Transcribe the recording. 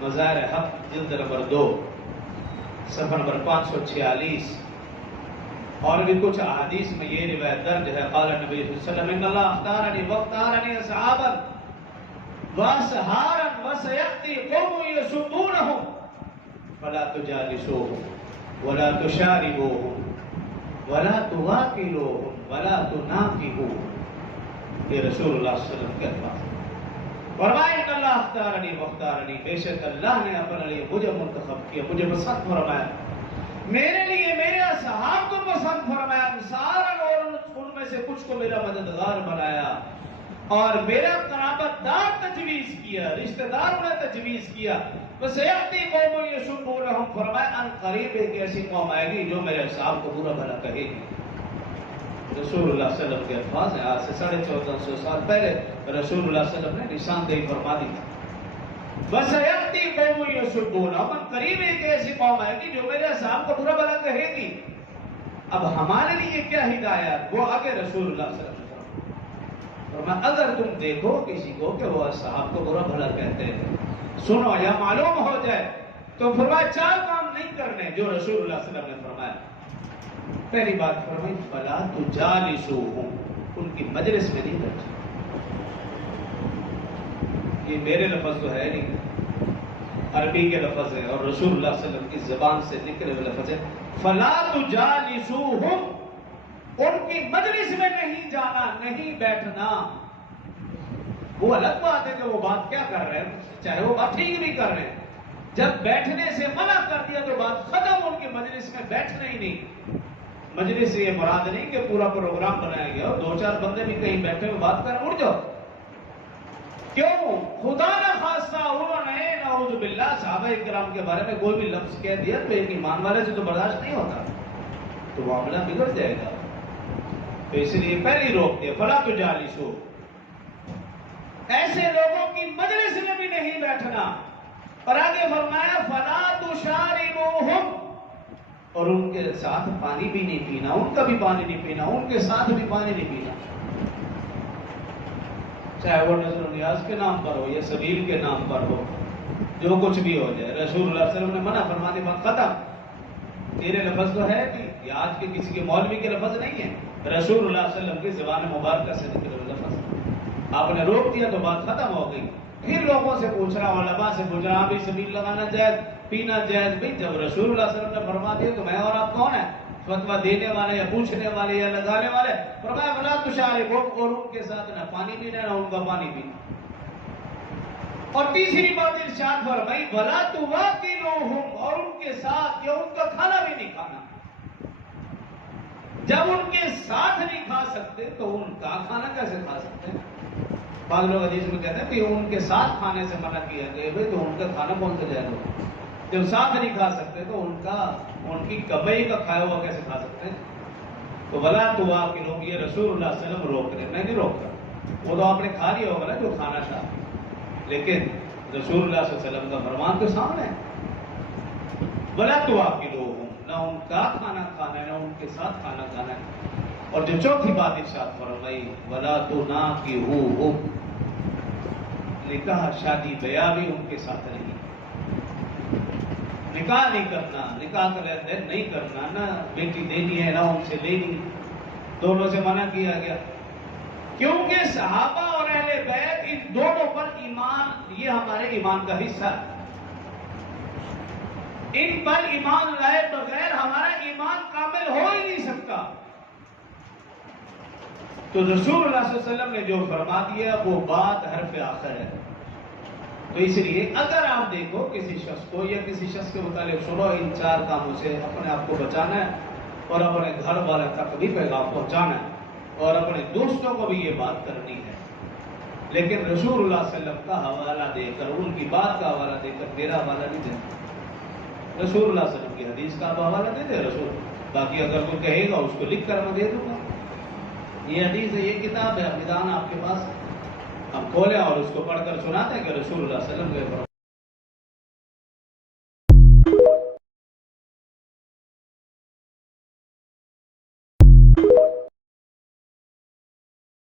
مظاہر حق جلد نمبر 2 صفحہ نمبر 546. اور بھی کچھ احادیث میں یہ روایت درج ہے. قال نبی صلی اللہ علیہ وسلم ان اللہ اختارنی واختارنی اصحابا واسحارا وسيأتي قوم يسبونهم فلا تجالسوهم ولا تشاربوهم ولا تواكلوهم ولا تناكحوهم. یہ رسول اللہ صلی اللہ علیہ وسلم کے الفاظ. فرمایا کہ اللہ اختارنی واختارنی، بے شک اللہ نے اپنے لیے مجھے منتخب کیا، مجھے پسند فرمایا، میرے لیے میرے اصحاب کو پسند فرمایا، سارا اور ان میں سے کچھ کو میرا مددگار بنایا، اور میرا قرابت دار تجویز کیا، رشتہ داروں نے تجویز کیا. بس یاتی قوم یسبونہم، فرمایا ان قریب ایک ایسی قوم آئے گی جو میرے اصحاب کو برا بھلا کہے گی. رسول اللہ صلی اللہ علیہ وسلم کے الفاظ ہیں. آج سے 1450 سال پہلے رسول اللہ صلی اللہ علیہ وسلم نے نشاندہی فرما دی. بس یاتی قوم یسبونہم، ان قریب ایک ایسی قوم آئے گی جو میرے اصحاب کو برا بھلا کہے گی. اب ہمارے لیے کیا ہدایت؟ وہ آگے رسول اللہ صلی اللہ علیہ وسلم. اگر تم دیکھو کسی کو کہ وہ اصحاب کو برا بھلا کہتے ہیں، سنو یا معلوم ہو جائے، تو فرمایا 4 کام نہیں کرنے جو رسول اللہ صلی اللہ علیہ وسلم نے فرمایا. پہلی بات فرمائی فلا تجالسوہم، ان کی مجلس میں نہیں بیٹھنا. یہ میرے لفظ تو ہے نہیں، عربی کے لفظ ہے اور رسول اللہ صلی اللہ علیہ وسلم کی زبان سے نکلے ہوئے لفظ ہے. فلا تجالسوہم، ان کی مجلس میں نہیں جانا، نہیں بیٹھنا. وہ الگ بات ہے کہ وہ بات کیا کر رہے ہیں، چاہے وہ بات ٹھیک بھی کر رہے ہیں. جب بیٹھنے سے منع کر دیا تو بات ختم، ان کی مجلس میں بیٹھنا ہی نہیں. مجلس سے یہ مراد نہیں کہ پورا پروگرام بنایا گیا اور 2-4 بندے بھی کہیں بیٹھے ہوئے بات کر اڑ جاؤ. کیوں؟ خدا نہ خاصہ انہوں نے نعوذ باللہ صحابہ کرام کے بارے میں کوئی بھی لفظ کہہ دیا تو ایک ایمان والے سے تو برداشت نہیں ہوتا، تو معاملہ بگڑ جائے گا. تو اس لیے پہلی روک دیا فلا تجالسو، ایسے لوگوں کی مجلس میں بھی نہیں بیٹھنا. اور آگے فرمایا فلا تشاربوہم، اور ان کے ساتھ پانی بھی نہیں پینا، ان کا بھی پانی نہیں پینا، ان کے ساتھ بھی پانی نہیں پینا، چاہے وہ نظر و نیاز کے نام پر ہو یا سبیل کے نام پر ہو، جو کچھ بھی ہو جائے. رسول اللہ صلی اللہ علیہ وسلم نے منع فرما دی، بات ختم. تیرے لفظ تو ہے کہ یہ آج کے کسی کے مولوی کے لفظ نہیں ہے، رسول اللہ صلی اللہ علیہ وسلم کی زبان مبارکہ سے نکلے ہوئے لفظ. آپ نے روک دیا تو بات ختم ہو گئی. پھر لوگوں سے پوچھ رہا، علماء سے پوچھ رہا، بھی سبیل لگانا جائز، پینا جائز. بھائی جب رسول اللہ صلی اللہ علیہ وسلم نے فرما دیا تو میں اور آپ کون ہیں فتویٰ دینے والے یا پوچھنے والے یا لگانے والے؟ فرمایا فلا تشاربوہم، اور ان کے ساتھ نہ پانی پینا نہ ان کا پانی پینا. اور تیسری بات ارشاد فرمائی ولا تواکلوہم، اور ان کے ساتھ یا ان کا کھانا بھی نہیں کھانا. جب ان کے ساتھ نہیں کھا سکتے تو ان کا کھانا کیسے کھا سکتے ہیں؟ بعض لوگ حدیث میں کہتے ہیں کہ ان کے ساتھ کھانے سے منع کیا گیا. بھائی تو ان کا کھانا کون سے جائے گا؟ جب ساتھ نہیں کھا سکتے تو ان کی کبئی کا کھایا ہوا کیسے کھا سکتے ہیں؟ تو ولا تواکلوہم، یہ رسول اللہ صلی اللہ علیہ وسلم روک رہے، میں نہیں روکتا. وہ تو آپ نے کھا لیا ہوگا نا جو کھانا تھا، لیکن رسول اللہ صلی اللہ علیہ وسلم کا فرمان تو سامنے ہے. ولا تواکلوہم، نہ ان کا کھانا کھانا ہے نہ ان کے ساتھ کھانا کھانا ہے. اور جو چوتھی بات ارشاد فرمائی ولا تناکحوہم، نکاح شادی بیاہ بھی ان کے ساتھ نہیں، نکاح نہیں کرنا، نکاح کا لین دین نہیں کرنا، نہ بیٹی دینی ہے نہ ان سے لینی، دونوں سے منع کیا گیا. کیونکہ صحابہ اور اہل بیت ان دونوں پر ایمان، یہ ہمارے ایمان کا حصہ ہے. ان پر ایمان لائے بغیر ہمارا ایمان کامل ہو ہی نہیں سکتا. تو رسول اللہ صلی اللہ علیہ وسلم نے جو فرما دیا وہ بات حرف آخر ہے. تو اس لیے اگر آپ دیکھو کسی شخص کو یا کسی شخص کے متعلق سنو، ان 4 کاموں سے اپنے آپ کو بچانا ہے اور اپنے گھر والے تک بھی پیغام پہنچانا ہے اور اپنے دوستوں کو بھی یہ بات کرنی ہے. لیکن رسول اللہ صلی اللہ علیہ وسلم کا حوالہ دے کر، ان کی بات کا حوالہ دے کر میرا حوالہ نہیں دینا. رسول اللہ صلی اللہ علیہ وسلم کی حدیث کا حوالہ دے دے رسول، باقی اگر کوئی کہے گا اس کو لکھ کر میں دے دوں گا. یہ حدیث ہے، یہ کتاب ہے، میدان آپ کے پاس، ہم کھولیں اور اس کو پڑھ کر سناتے ہیں کہ رسول اللہ صلی اللہ علیہ وسلم کے